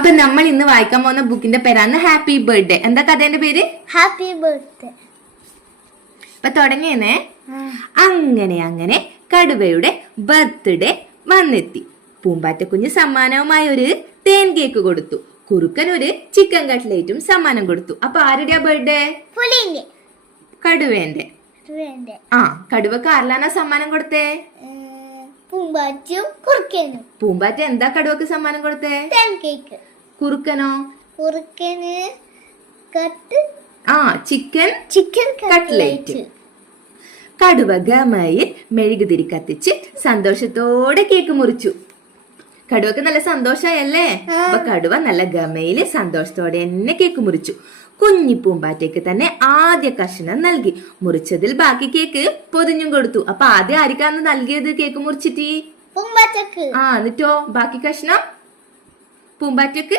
അപ്പൊ നമ്മൾ ഇന്ന് വായിക്കാൻ പോകുന്ന ബുക്കിന്റെ പേരാണ് ഹാപ്പി ബർത്ത്ഡേ. എന്താ കഥേന്റെ പേര്? Happy birthday. അപ്പൊ തുടങ്ങിയെന്നേ. അങ്ങനെ അങ്ങനെ കടുവയുടെ ബർത്ത്ഡേ വന്നെത്തി. പൂമ്പാറ്റ കുഞ്ഞ് സമ്മാനവുമായി ഒരു തേൻ കേക്ക് കൊടുത്തു. കുറുക്കൻ ഒരു ചിക്കൻ കട്ട്ലേറ്റും സമ്മാനം കൊടുത്തു. അപ്പൊ ആരുടെയാ ബർത്ത്ഡേ? കടുവേന്റെ. ആ, കടുവക്ക് ആരിലാണോ സമ്മാനം കൊടുത്തേ? പൂമ്പാറ്റയും കുറുക്കനും. പൂമ്പാറ്റ എന്താ കടുവക്ക് സമ്മാനം കൊടുത്തേ? തേൻ കേക്ക്. കുറുക്കനോ? കുറുക്കന് ചിക്കൻ കട്ട്ലേറ്റ്. കടുവ ഗമയിൽ മെഴുകുതിരി കത്തിച്ച് സന്തോഷത്തോടെ കേക്ക് മുറിച്ചു. കടുവക്ക് നല്ല സന്തോഷായല്ലേ? അപ്പൊ കടുവ നല്ല ഗമയില് സന്തോഷത്തോടെ തന്നെ കേക്ക് മുറിച്ചു. കുഞ്ഞി പൂമ്പാറ്റയ്ക്ക് തന്നെ ആദ്യ കഷ്ണം നൽകി. മുറിച്ചതിൽ ബാക്കി കേക്ക് പൊതിഞ്ഞും കൊടുത്തു. അപ്പൊ ആദ്യം ആർക്കാന്ന് നൽകിയത് കേക്ക് മുറിച്ചിട്ട്? പൂമ്പാറ്റക്ക്. എന്നിട്ടോ ബാക്കി കഷ്ണം പൂമ്പാറ്റക്ക്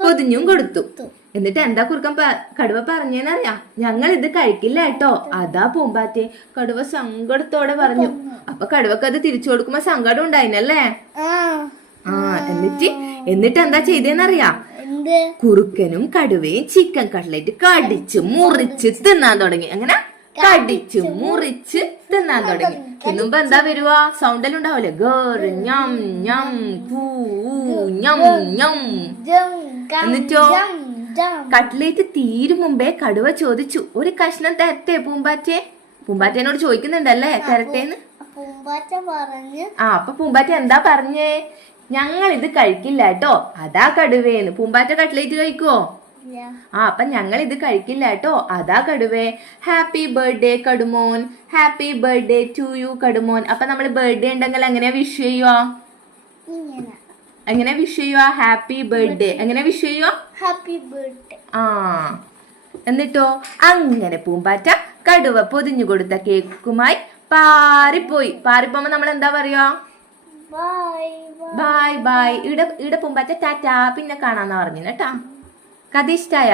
പൊതിഞ്ഞും കൊടുത്തു. എന്നിട്ട് എന്താ കുറുക്കൻ കടുവ പറഞ്ഞേന്നറിയാം? ഞങ്ങൾ ഇത് കഴിക്കില്ല കേട്ടോ. അതാ പൂമ്പാറ്റെ കടുവ സങ്കടത്തോടെ പറഞ്ഞു. അപ്പൊ കടുവക്ക് അത് തിരിച്ചു കൊടുക്കുമ്പോ സങ്കടം ഉണ്ടായിനല്ലേ? എന്നിട്ട് എന്താ ചെയ്തേന്നറിയാം? കുറുക്കനും കടുവയും ചിക്കൻ കട്ട്ലേറ്റ് കടിച്ച് മുറിച്ച് തിന്നാൻ തുടങ്ങി. അങ്ങനെ കടിച്ച് മുറിച്ച് തിന്നാൻ തുടങ്ങി. തിന്നുമ്പോ എന്താ വരുവാ? സൗണ്ടെല്ലാം ഉണ്ടാവില്ലേ? ഗേറ് ഞം ഞം പൂ ഞം ഞം. എന്നിട്ടോ കട്ട്ലേറ്റ് തീരും മുമ്പേ കടുവ ചോദിച്ചു, ഒരു കഷ്ണം തരട്ടെ പൂമ്പാറ്റെ? പൂമ്പാറ്റേനോട് ചോദിക്കുന്നുണ്ടല്ലേ തരട്ടേന്ന്. അപ്പൊ പൂമ്പാറ്റ എന്താ പറഞ്ഞേ? ഞങ്ങൾ ഇത് കഴിക്കില്ല കേട്ടോ. അതാ കടുവേന്ന്. പൂമ്പാറ്റ കട്ട്ലേറ്റ് കഴിക്കുവോ? അപ്പൊ ഞങ്ങൾ ഇത് കഴിക്കില്ല കേട്ടോ. അതാ കടുവേ. ഹാപ്പി ബർത്ത്ഡേ കടുമോൻ. ഹാപ്പി ബർത്ത്ഡേ ടു യു കടുമോൻ. അപ്പൊ നമ്മള് ബർത്ത്ഡേ ഉണ്ടെങ്കിൽ എങ്ങനെയാ വിഷ് ചെയ്യുവാ? എങ്ങനെ വിഷ് ചെയ്യുവാ? Happy birthday. എങ്ങനെ വിഷ് ചെയ്യുവാ? Happy birthday. എന്നിട്ടോ അങ്ങനെ പൂമ്പാറ്റ കടുവ പൊതിഞ്ഞു കൊടുത്ത കേക്കുമായി പാറിപ്പോയി. പാറിപ്പോകുമ്പോ നമ്മൾ എന്താ പറയാ? Bye bye. ഇവിടെ പൂമ്പാറ്റ ടാറ്റാ പിന്നെ കാണാന്നാ പറഞ്ഞു കേട്ടാ. കഥ ഇഷ്ടായ?